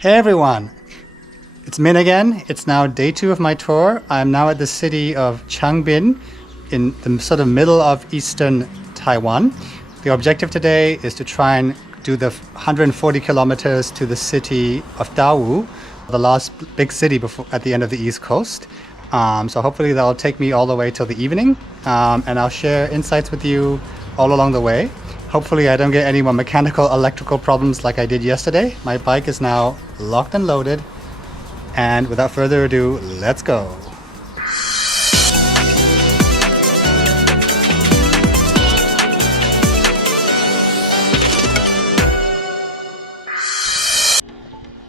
Hey everyone, it's Min again. It's now day 2 of my tour. I'm now at the city of Changbin in the sort of middle of eastern Taiwan. The objective today is to try and do the 140 kilometers to the city of Dawu, the last big city before at the end of the east coast. So hopefully that'll take me all the way till the evening, and I'll share insights with you all along the way. Hopefully I don't get any more mechanical electrical problems like I did yesterday. My bike is now locked and loaded, and without further ado, let's go.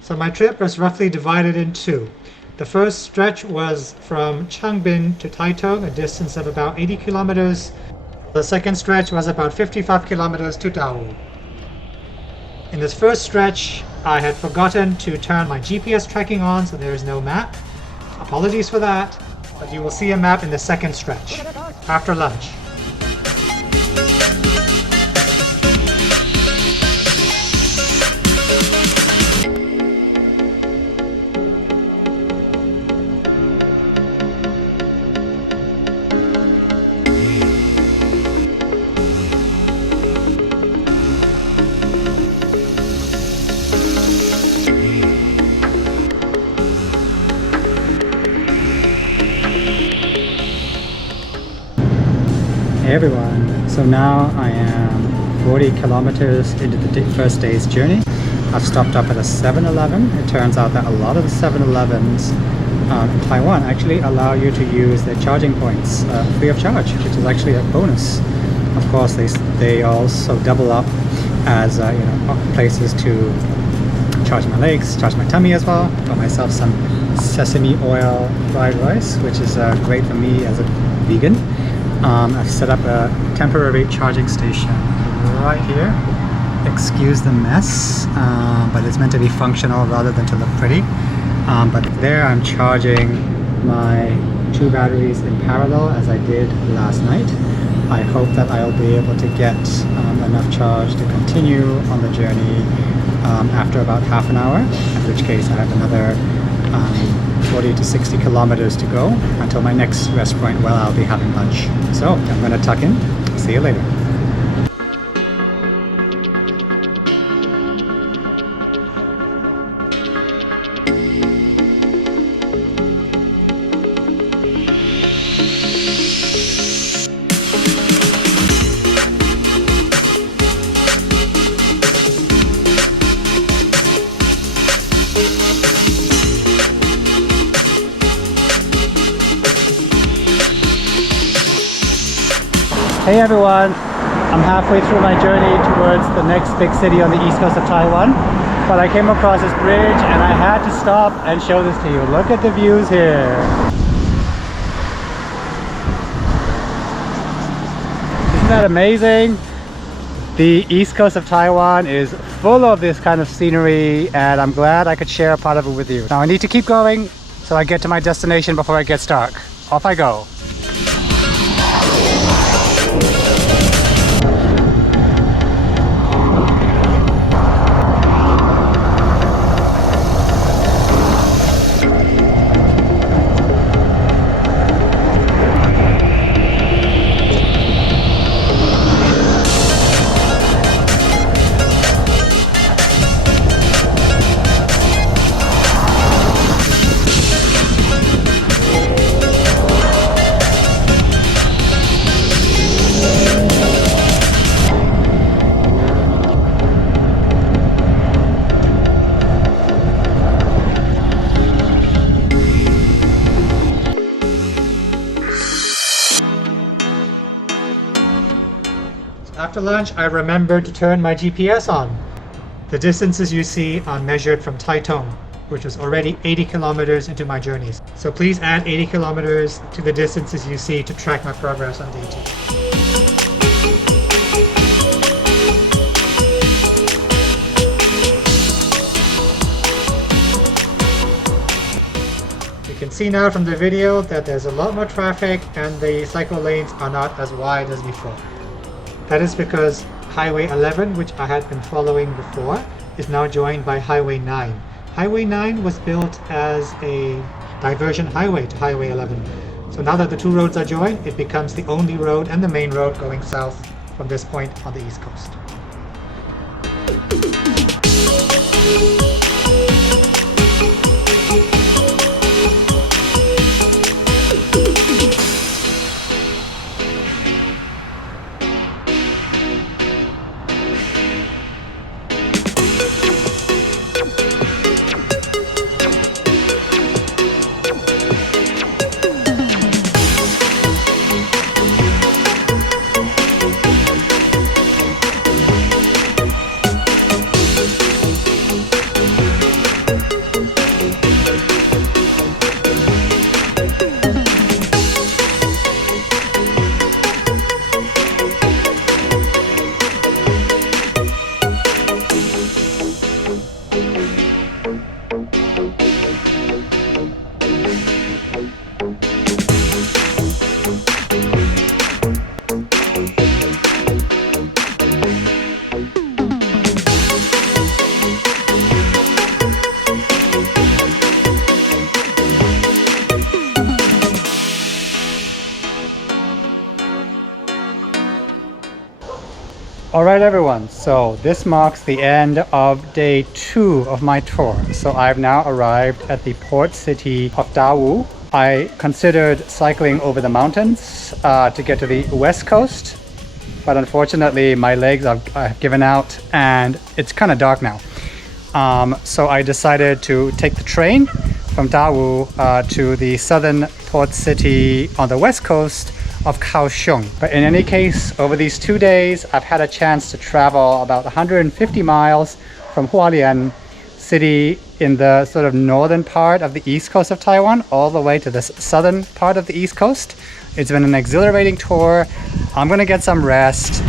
So my trip was roughly divided in two. The first stretch was from Changbin to Taitung, a distance of about 80 kilometers. The second stretch was about 55 kilometers to Dawu. In this first stretch, I had forgotten to turn my GPS tracking on, so there is no map. Apologies for that, but you will see a map in the second stretch, after lunch. Hey everyone, so now I am 40 kilometers into the first day's journey. I've stopped up at a 7-Eleven. It turns out that a lot of the 7-Elevens in Taiwan actually allow you to use their charging points free of charge, which is actually a bonus. Of course, they also double up as places to charge my legs, charge my tummy as well. Got myself some sesame oil fried rice, which is great for me as a vegan. I've set up a temporary charging station right here. Excuse the mess, but it's meant to be functional rather than to look pretty. But there I'm charging my 2 batteries in parallel as I did last night. I hope that I'll be able to get enough charge to continue on the journey after about half an hour, in which case I have another 40 to 60 kilometers to go until my next rest point where I'll be having lunch. So I'm going to tuck in. See you later. Hey everyone, I'm halfway through my journey towards the next big city on the east coast of Taiwan, but I came across this bridge and I had to stop and show this to you. Look at the views here. Isn't that amazing? The east coast of Taiwan is full of this kind of scenery, and I'm glad I could share a part of it with you. Now I need to keep going so I get to my destination before it gets dark. Off I go. After lunch, I remembered to turn my GPS on. The distances you see are measured from Taitung, which was already 80 kilometers into my journeys. So please add 80 kilometers to the distances you see to track my progress on day 2. You can see now from the video that there's a lot more traffic and the cycle lanes are not as wide as before. That is because Highway 11, which I had been following before, is now joined by Highway 9. Highway 9 was built as a diversion highway to Highway 11. So now that the two roads are joined, it becomes the only road and the main road going south from this point on the east coast. Alright everyone, so this marks the end of day 2 of my tour. So I've now arrived at the port city of Dawu. I considered cycling over the mountains to get to the west coast, but unfortunately my legs have given out and it's kind of dark now. So I decided to take the train from Dawu to the southern port city on the west coast of Kaoshiung. But in any case, over these 2 days, I've had a chance to travel about 150 miles from Hualien city in the sort of northern part of the east coast of Taiwan all the way to the southern part of the east coast. It's been an exhilarating tour. I'm gonna get some rest.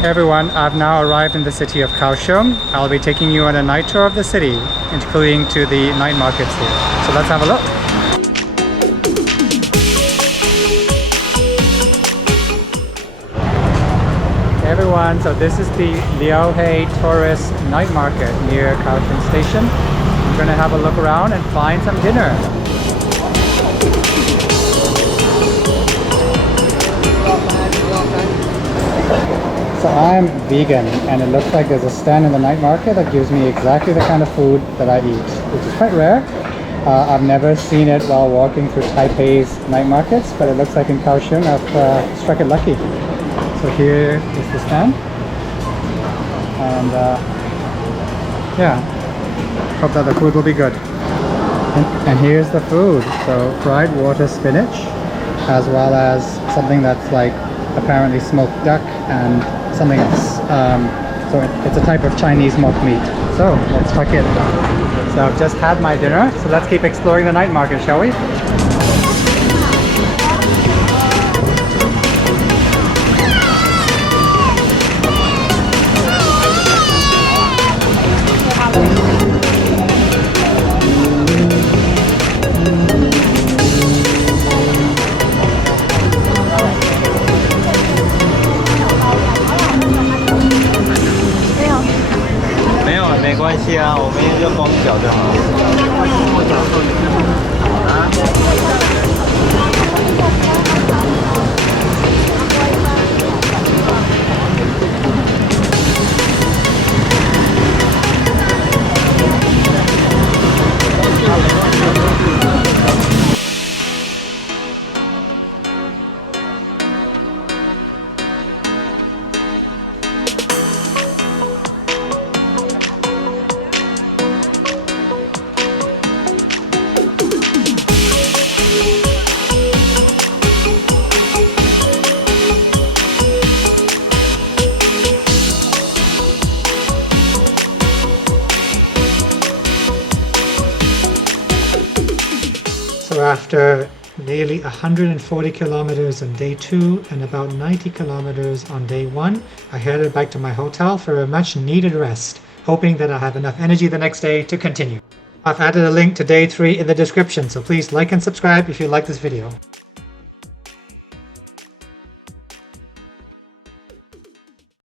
Hey everyone, I've now arrived in the city of Kaohsiung. I'll be taking you on a night tour of the city, including to the night markets here. So let's have a look. Hey everyone, so this is the Liuhe tourist night market near Kaohsiung station. I'm gonna have a look around and find some dinner. So I'm vegan and it looks like there's a stand in the night market that gives me exactly the kind of food that I eat, which is quite rare. I've never seen it while walking through Taipei's night markets, but it looks like in Kaohsiung I've struck it lucky. So here is the stand. And yeah, hope that the food will be good. And here's the food. So fried water spinach, as well as something that's like apparently smoked duck and something else. So it's a type of Chinese smoked meat. So let's tuck in. So I've just had my dinner, so let's keep exploring the night market, shall we? So after nearly 140 kilometers on day 2 and about 90 kilometers on day 1, I headed back to my hotel for a much needed rest, hoping that I'll have enough energy the next day to continue. I've added a link to day 3 in the description, so please like and subscribe if you like this video.